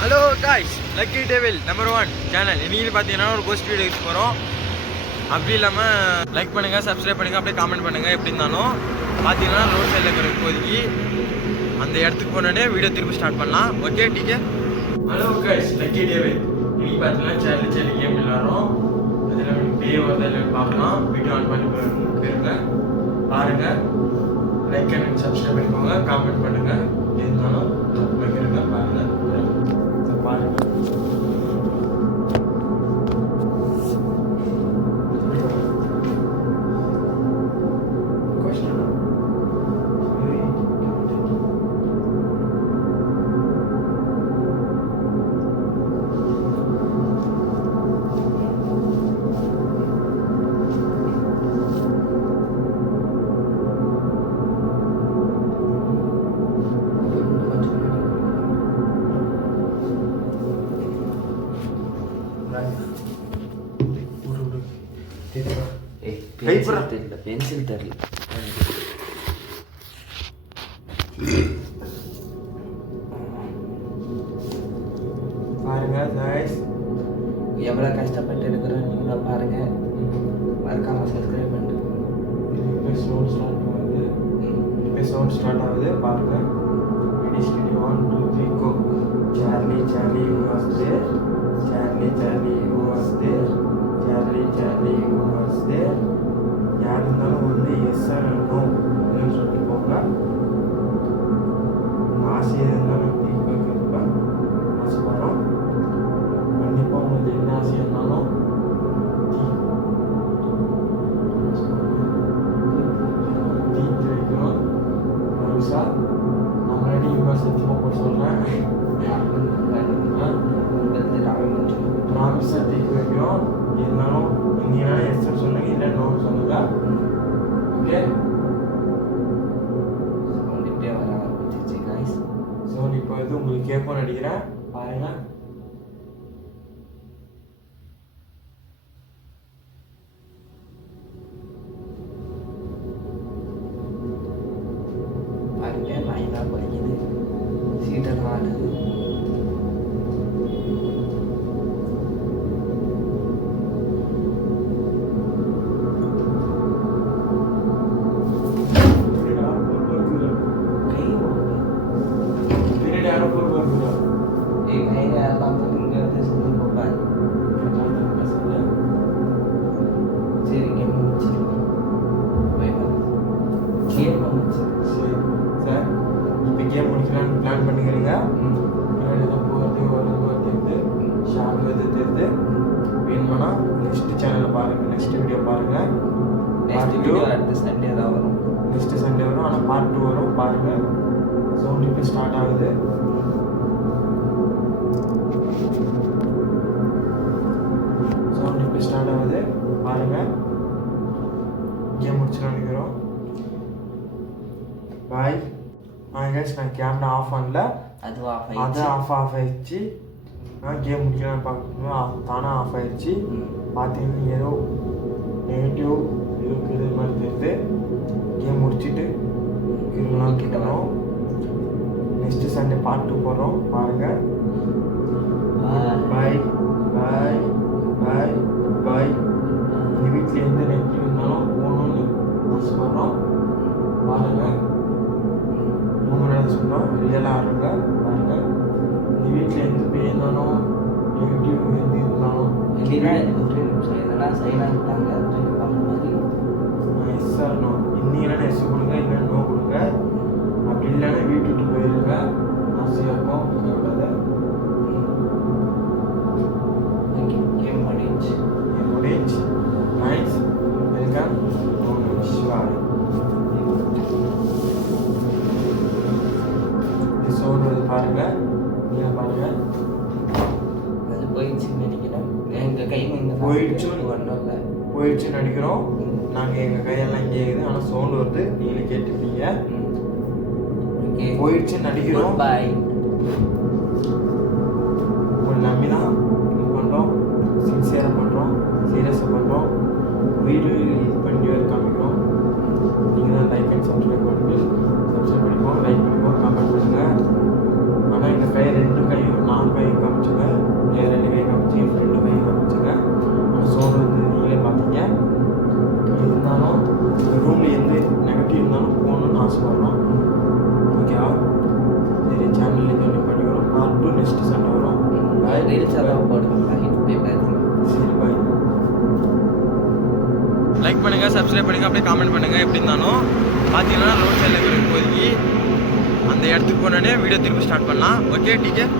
Hello guys, Lucky Devil number 1 channel. இன்னைக்கு பார்த்தீங்கன்னா ஒரு கோஸ்ட் வீடியோ யூஸ் போகிறோம். அப்படி இல்லாமல் லைக் பண்ணுங்கள், சப்ஸ்கிரைப் பண்ணுங்கள், அப்படியே காமெண்ட் பண்ணுங்கள். எப்படி இருந்தாலும் பார்த்தீங்கன்னா ரோட் சைடில் இருக்கிற இப்போதைக்கு அந்த இடத்துக்கு போனோடனே வீடியோ திருப்பி ஸ்டார்ட் பண்ணலாம். ஓகே டீக்கே. Hello guys, Lucky Devil. இன்னைக்கு பார்த்தீங்கன்னா சேலஞ்ச் கேம் விளாட்றோம். அதில் டே வந்து பார்க்கலாம். வீடியோ ஆன் பண்ணி போயிருங்க, பாருங்கள். லைக் அண்ட் சப்ஸ்கிரைப் பண்ணிக்கோங்க, காமெண்ட் பண்ணுங்கள். இருந்தாலும் வைக்கிறங்க, பாருங்கள். பென்சில் தெரியல. பாருங்க गाइस, எவ்வளோ கஷ்டப்பட்டு இருக்கிறோம் நீங்களும் பாருங்க. மறக்காம சப்ஸ்கிரைப் பண்ணுங்க. இப்போ சவுண்ட் ஸ்டார்ட் ஆகுது. பாருங்க. Ready 1 2 3 go. Charlie Charlie was there, Charlie Charlie was there, Charlie Charlie was there. யார் இருந்தாலும் வந்து எஸ் ஆர் நோ அப்படின்னு சொல்லிட்டு போங்க. ஆசையாக இருந்தாலும் இருப்பேன், ஆசைப்படுறோம். கண்டிப்பாக உங்களுக்கு என்ன ஆசை இருந்தாலும் தீர்த்து வைக்கணும். முழுசா நம்மளாடி இப்போ சத்தியமாக போட்டு சொல்கிறேன். ப்ராமிஸாக தீர்த்து வைக்கணும். இருந்தாலும் நீங்கள் எஸ் சொன்னீங்க, இல்லை நோ சொல்லுங்க. ஓகே, சவுண்ட் இப்போ வந்து உங்களுக்கு கேட்போம் நடிக்கிறேன். பாருங்க. பாருங்க, லைனாக படிக்குது, சீட்டெல்லாம் ஆடுது. கேம் முடிக்கலான்னு பிளான் பண்ணிக்கிறீங்க. போகிறது ஷாப் தெரிந்து வேணுமானா நெக்ஸ்ட் சேனலில் பாருங்கள், நெக்ஸ்ட் வீடியோ பாருங்கள். அடுத்த சண்டே தான் வரும். நெக்ஸ்ட் சண்டே வரும், ஆனால் பார்ட் 2 வரும். பாருங்கள். சவுண்ட் இப்போ ஸ்டார்ட் ஆகுது. சவுண்ட் இப்போ ஸ்டார்ட் ஆகுது. பாருங்கள். கேம் முடிச்சு நினைக்கிறோம். பாய். கைஸ், நான் கேமரா ஆஃப் பண்ணல, அது ஆஃப் ஆயிடுச்சு. நான் கேம் முடிக்கலான்னு பார்க்கணும், தானாக ஆஃப் ஆயிடுச்சு. பார்த்தீங்கன்னா ஏதோ நெகட்டிவ் இருக்குது மாதிரி தெரியுது. கேம் முடிச்சுட்டு இருக்கலாம் கிட்டணும். நெக்ஸ்ட்டு சண்டே பார்ட் 2 போடுறோம். பாருங்கள். பாய் பாய் பாய் பாய். எங்கள் வீட்டில் எந்த நெகட்டிவ் இருந்தாலும் போகணும்னு ஆசைப்படுறோம். பாருங்கள். சொன்னோம், ரியலாக இருங்க. பாருங்கள். இந்த வீட்டில் எந்த பேர் இருந்தாலும் நெகட்டிவ் எது இருந்தாலும் இல்லைன்னா எனக்கு 3 நிமிஷம் எதனா சைனாக இருக்காங்க மாதிரி எஸ் ஆர் நோ. இன்னிங்கன்னா எஸ் கொடுங்க, இல்லைன்னா நோ கொடுங்க. அப்படி இல்லைன்னா வீட்டு விட்டு போயிருங்க. ஆசையாக இருக்கும், கேட்காத. கேம் முடிஞ்சு நைஸ். வெல்கம். சிவாய். சவுண்ட் வந்து பாருங்க, நீங்கள் பாருங்க. அது போயிடுச்சுன்னு நினைக்கிறேன். எங்கள் கை போயிடுச்சுன்னு நினைக்கிறோம். நாங்கள் எங்கள் கையெல்லாம் இங்கே இருக்குது, ஆனால் சவுண்ட் வருது, நீங்களே கேட்டுப்பீங்க. போயிடுச்சுன்னு நினைக்கிறோம். பாய். உங்களை நம்பி தான் இது பண்ணுறோம், சின்சியராக பண்ணுறோம், சீரியஸாக பண்ணுறோம். வீடியோ இது பண்ணி காமிக்கிறோம். நீங்கள் தான் லைக் அண்ட் சப்ஸ்கிரைப் பண்ணிக்கோங்க, லைக் பண்ணிக்கோங்க, கமெண்ட் பண்ணுங்கள். ஆனால் எங்கள் கை 2 கையும் 4 கை பெருசாக தான் போடுவேன் சரி பாய். லைக் பண்ணுங்கள், சப்ஸ்கிரைப் பண்ணுங்கள், அப்படியே காமெண்ட் பண்ணுங்கள். எப்படி இருந்தாலும் பார்த்தீங்கன்னா ரோட் சைடில் இருக்கிற இப்போதைக்கு அந்த இடத்துக்கு போனோடனே வீடியோ திருப்பி ஸ்டார்ட் பண்ணலாம். Okay teacher.